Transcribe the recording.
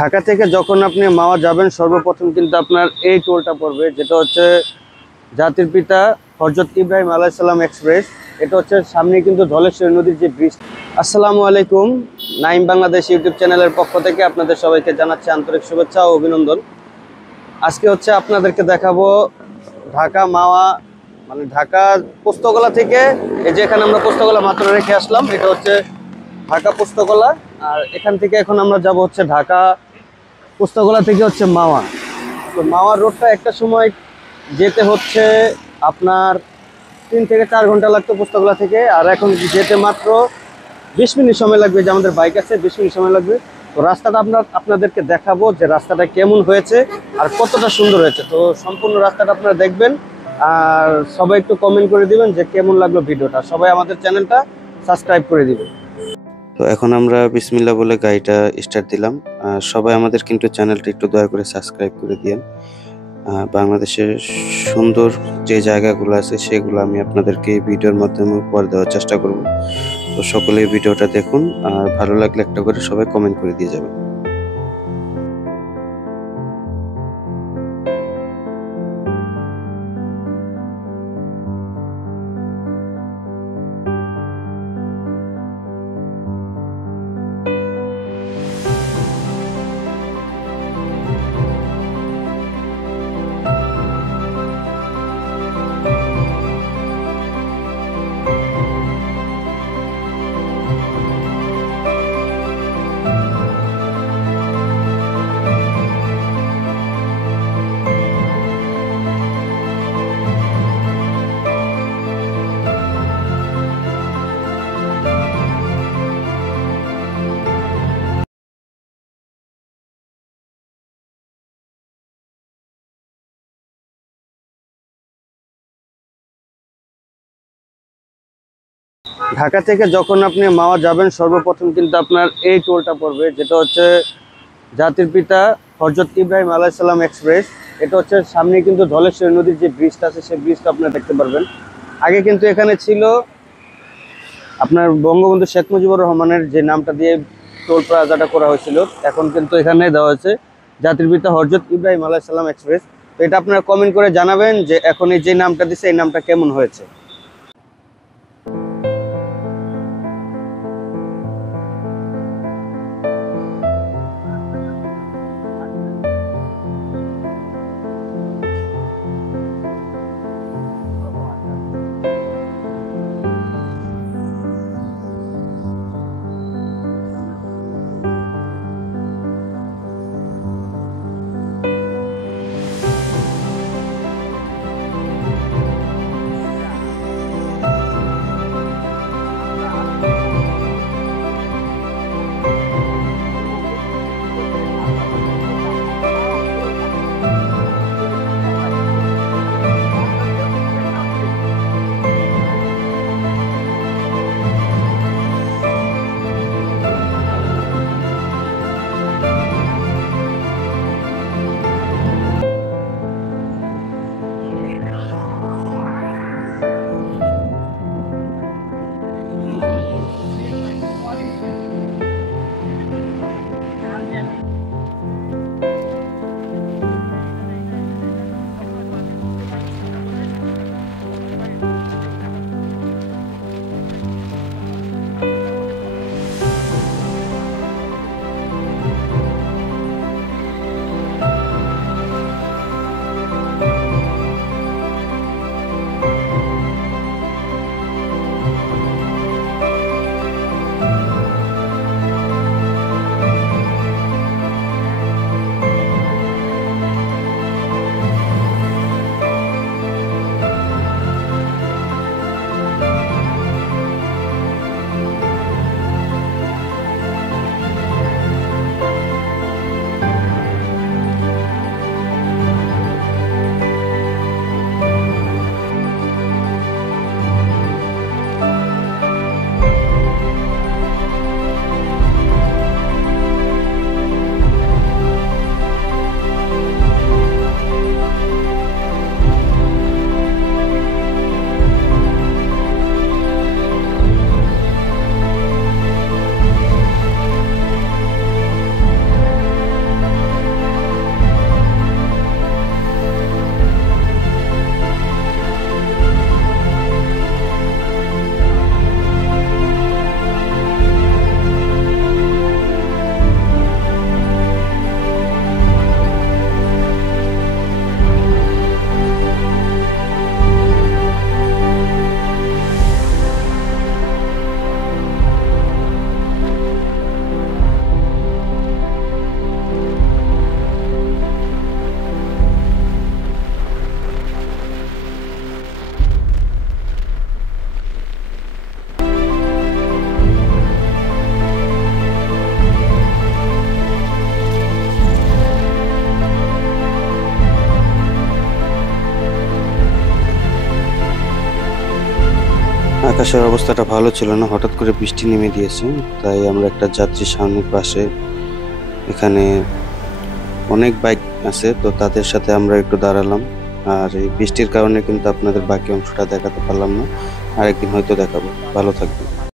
ঢাকা থেকে যখন আপনি মাওয়া যাবেন সর্বপ্রথম কিন্তু আপনার এই টোলটা পড়বে, যেটা হচ্ছে জাতির পিতা হযরত ইব্রাহিম আলাইহিস সালাম এক্সপ্রেস। এটা হচ্ছে সামনে কিন্তু ধলেশ্বরী নদীর যে ব্রিজ। আসসালামু আলাইকুম, নাইম বাংলাদেশ ইউটিউব চ্যানেলের পক্ষ থেকে আপনাদের সবাইকে জানাচ্ছি আন্তরিক শুভেচ্ছা ও অভিনন্দন। আজকে হচ্ছে আপনাদেরকে দেখাবো ঢাকা মাওয়া, মানে ঢাকা পোস্তগোলা থেকে এই যে এখানে আমরা পোস্তগোলা মাত্র রেখে আসলাম, এটা হচ্ছে ঢাকা পোস্তগোলা। আর এখান থেকে এখন আমরা যাব হচ্ছে ঢাকা পোস্তগোলা থেকে হচ্ছে মাওয়া। তো মাওয়ার রোডটা একটা সময় যেতে হচ্ছে আপনার 3 থেকে 4 ঘন্টা লাগতো পোস্তগোলা থেকে, আর এখন যেতে মাত্র 20 মিনিট সময় লাগবে। যে আমাদের বাইক আছে, 20 মিনিট সময় লাগবে। তো রাস্তাটা আপনাদেরকে দেখাবো যে রাস্তাটা কেমন হয়েছে আর কতটা সুন্দর হয়েছে। তো সম্পূর্ণ রাস্তাটা আপনারা দেখবেন, আর সবাই একটু কমেন্ট করে দিবেন যে কেমন লাগলো ভিডিওটা। সবাই আমাদের চ্যানেলটা সাবস্ক্রাইব করে দিবেন। তো এখন আমরা বিসমিল্লাহ বলে গাড়িটা স্টার্ট দিলাম। সবাই আমাদের কিন্তু চ্যানেলটা একটু দয়া করে সাবস্ক্রাইব করে দিন। বাংলাদেশের সুন্দর যে জায়গাগুলো আছে সেগুলো আমি আপনাদেরকে এই ভিডিওর মাধ্যমে উপহার দেওয়ার চেষ্টা করব। তো সকলেই ভিডিওটা দেখুন, আর ভালো লাগলে একটা করে সবাই কমেন্ট করে দিয়ে যাবেন। ঢাকা থেকে যখন আপনি মাওয়া যাবেন সর্বপ্রথম কিন্তু আপনার এই টোলটা পড়বে, যেটা হচ্ছে জাতির পিতা হযরত ইব্রাহিম আলাইহিস সালাম এক্সপ্রেস। এটা হচ্ছে সামনে কিন্তু ধলেশ্বরী নদীর যে ব্রিজটা আছে সেই ব্রিজটা আপনারা দেখতে পারবেন। আগে কিন্তু এখানে ছিল আপনার বঙ্গবন্ধু শেখ মুজিবুর রহমানের যে নামটা দিয়ে টোল প্লাজাটা করা হয়েছিল, এখন কিন্তু এখানে দেওয়া হয়েছে জাতির পিতা হযরত ইব্রাহিম আলাইহিস সালাম এক্সপ্রেস। তো এটা আপনারা কমেন্ট করে জানাবেন যে এখন এই যে নামটা দিছে এই নামটা কেমন হয়েছে। আকাশের অবস্থাটা ভালো ছিল না, হঠাৎ করে বৃষ্টি নেমে দিয়েছে। তাই আমরা একটা যাত্রীর সামনের পাশে, এখানে অনেক বাইক আছে, তো তাদের সাথে আমরা একটু দাঁড়ালাম। আর এই বৃষ্টির কারণে কিন্তু আপনাদের বাকি অংশটা দেখাতে পারলাম না, আরেকদিন হয়তো দেখাবো। ভালো থাকবেন।